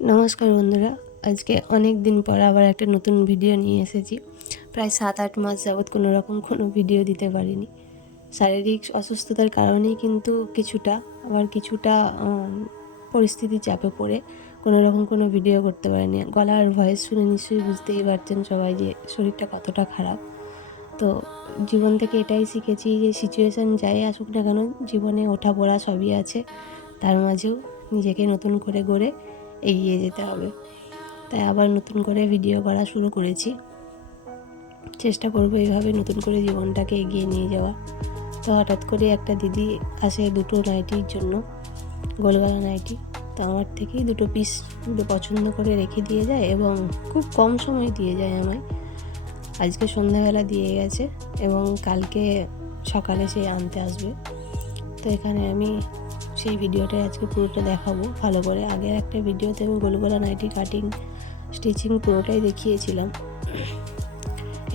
নমস্কার বন্ধুরা আজকে অনেক দিন পর আবার একটা নতুন ভিডিও নিয়ে এসেছি। প্রায় সাত আট মাস যাবৎ কোনো রকম কোনো ভিডিও দিতে পারিনি। শারীরিক অসুস্থতার কারণেই কিন্তু কিছুটা আবার কিছুটা উম, পরিস্থিতির চাপে পড়ে কোনো রকম কোনো ভিডিও করতে পারিনি। গলার ভয়েস শুনে নিশ্চয়ই বুঝতেই পারছেন সবাই যে শরীরটা কতটা খারাপ। তো জীবন থেকে এটাই শিখেছি যে সিচুয়েশান যাই আসুক না কেন জীবনে ওঠা পড়া সবই আছে। তার মাঝেও নিজেকে নতুন করে গড়ে এগিয়ে যেতে হবে। তাই আবার নতুন করে ভিডিও করা শুরু করেছি। চেষ্টা করব এইভাবে নতুন করে জীবনটাকে এগিয়ে নিয়ে যাওয়া। তো হঠাৎ করে একটা দিদি আসে দুটো নাইটির জন্য, গোলগলা নাইটি তো আমার থেকেই দুটো পিস পছন্দ করে রেখে দিয়ে যায় এবং খুব কম সময় দিয়ে যায় আমায়। আজকে সন্ধ্যাবেলা দিয়ে গেছে এবং কালকে সকালে সে আনতে আসবে। তো এখানে আমি সেই ভিডিওটাই আজকে পুরোটা দেখাবো। ভালো করে আগের একটা ভিডিওতে আমি গোলগোলা নাইটি কাটিং, স্টিচিং পুরোটাই দেখিয়েছিলাম।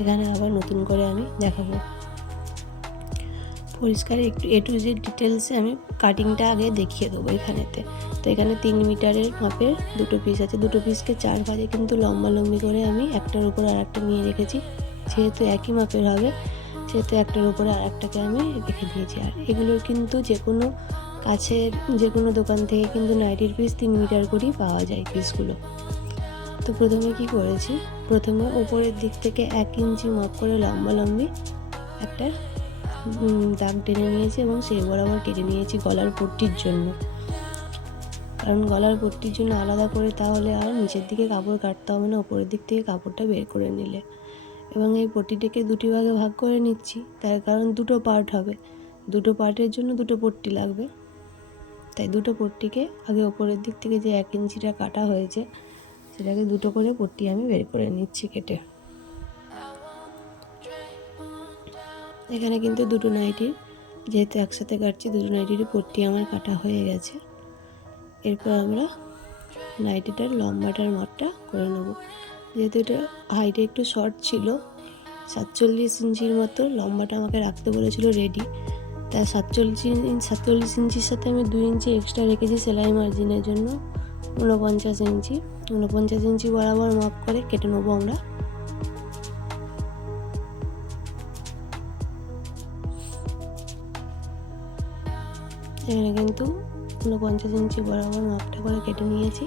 এখানে আবার নতুন করে আমি দেখাবো। পরিষ্কার একটু এ টু জেড ডিটেলসে আমি কাটিংটা আগে দেখিয়ে দেবো এখানেতে। তো এখানে তিন মিটারের মাপের দুটো পিস আছে। দুটো পিসকে চার ভাগে কিন্তু লম্বা লম্বি করে আমি একটার উপর আর একটা নিয়ে রেখেছি। যেহেতু একই মাপের হবে, সেহেতু একটার উপরে আর একটাকে আমি রেখে দিয়েছি। আর এগুলোর কিন্তু যে কোনো কাছের যে কোনো দোকান থেকে কিন্তু নাইটির পিস তিন মিটার করেই পাওয়া যায় পিসগুলো তো প্রথমে কি করেছি? প্রথমে উপরের দিক থেকে এক ইঞ্চি মাপ করে লম্বা লম্বি একটা দাগ টেনে নিয়েছি এবং সেই বরাবর কেটে নিয়েছি গলার পট্টির জন্য। কারণ গলার পট্টির জন্য আলাদা করে তাহলে আর নিচের দিকে কাপড় কাটতে হবে না ওপরের দিক থেকে কাপড়টা বের করে নিলে। এবং এই পট্টিটাকে দুটি ভাগে ভাগ করে নিচ্ছি, তার কারণ দুটো পার্ট হবে। দুটো পার্টের জন্য দুটো পট্টি লাগবে। তাই দুটো পট্টিকে আগে ওপরের দিক থেকে যে এক ইঞ্চিটা কাটা হয়েছে, সেটাকে দুটো করে পট্টি আমি বের করে নিচ্ছি কেটে। এখানে কিন্তু দুটো নাইটির যেহেতু একসাথে কাটছি, দুটো নাইটিরই পট্টি আমার কাটা হয়ে গেছে। এরপর আমরা নাইটিটার লম্বাটার মাপটা করে নেব। যেহেতু এটা হাইটে একটু শর্ট ছিল, সাতচল্লিশ ইঞ্চির মতো লম্বাটা আমাকে রাখতে বলেছিল রেডি তাই সাতচল্লিশ ইঞ্চি সাতচল্লিশ ইঞ্চির সাথে আমি দুই ইঞ্চি এক্সট্রা রেখেছি সেলাই মার্জিনের জন্য। ঊনপঞ্চাশ ইঞ্চি। ঊনপঞ্চাশ ইঞ্চি বরাবর মাপ করে কেটে নেব আমরা। এখানে কিন্তু ঊনপঞ্চাশ ইঞ্চি বরাবর মাপটা করে কেটে নিয়েছি।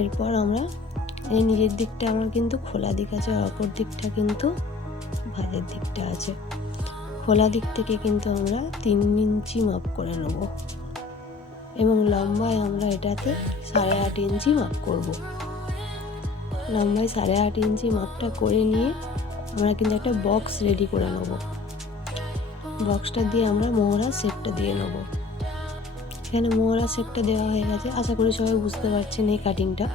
এরপর আমরা এই নিজের দিকটা আমার কিন্তু খোলা দিক আছে, আর অপর দিকটা কিন্তু ভাজের দিকটা আছে। খোলা দিক থেকে কিন্তু আমরা তিন ইঞ্চি মাপ করে নেব। এবং লম্বায় আমরা এটাতে সাড়ে আট ইঞ্চি মাপ করব। লম্বায় সাড়ে আট ইঞ্চি মাপটা করে নিয়ে আমরা কিন্তু একটা বক্স রেডি করে নেব। বক্সটা দিয়ে আমরা মোহরা শেপটা দিয়ে নেব। এখানে মোহরা শেপটা দেওয়া হয়ে গেছে। আশা করি সবাই বুঝতে পারছেন এই কাটিংটা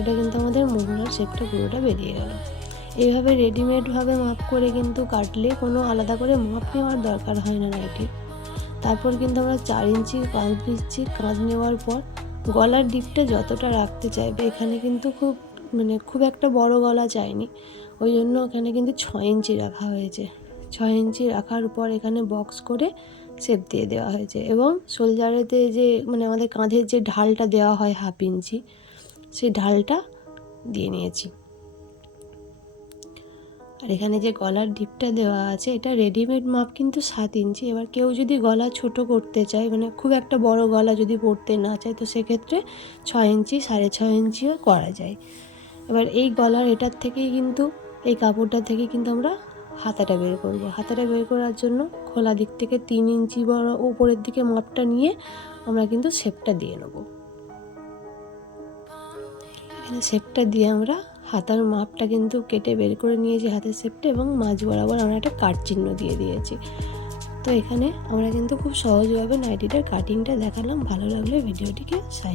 এটা কিন্তু আমাদের মোহরার শেপটা পুরোটা বেরিয়ে গেল। এইভাবে রেডিমেডভাবে মাপ করে কিন্তু কাটলে কোনো আলাদা করে মাপ নেওয়ার দরকার হয় না নাইটির তারপর কিন্তু আমরা চার ইঞ্চি, পাঁচ ইঞ্চি কাঁচ নেওয়ার পর গলার ডিপটা যতটা রাখতে চাইবে, এখানে কিন্তু খুব মানে খুব একটা বড় গলা চাইনি ওই জন্য এখানে কিন্তু ছয় ইঞ্চি রাখা হয়েছে। ছয় ইঞ্চি রাখার পর এখানে বক্স করে শেপ দিয়ে দেওয়া হয়েছে এবং শোলজারেতে যে মানে আমাদের কাঁধের যে ঢালটা দেওয়া হয় হাফ ইঞ্চি, সেই ঢালটা দিয়ে নিয়েছি। আর এখানে যে গলার ডিপটা দেওয়া আছে, এটা রেডিমেড মাপ কিন্তু সাত ইঞ্চি। এবার কেউ যদি গলা ছোট করতে চায় মানে খুব একটা বড় গলা যদি পড়তে না চায়, তো সেক্ষেত্রে ছয় ইঞ্চি, সাড়ে ছয় ইঞ্চিও করা যায়। এবার এই গলার এটার থেকেই কিন্তু, এই কাপড়টা থেকে কিন্তু আমরা হাতাটা বের করব। হাতাটা বের করার জন্য খোলা দিক থেকে তিন ইঞ্চি বড় উপরের দিকে মাপটা নিয়ে আমরা কিন্তু শেপটা দিয়ে নেব। এখানে শেপটা দিয়ে আমরা হাতার মাপটা কিন্তু কেটে বের করে নিয়েছি হাতের শেপটা এবং মাঝ বরাবর আমরা একটা কাট চিহ্ন দিয়ে দিয়েছি। তো এখানে আমরা কিন্তু খুব সহজভাবে নাইটিটার কাটিংটা দেখালাম। ভালো লাগলে ভিডিওটিকে সাই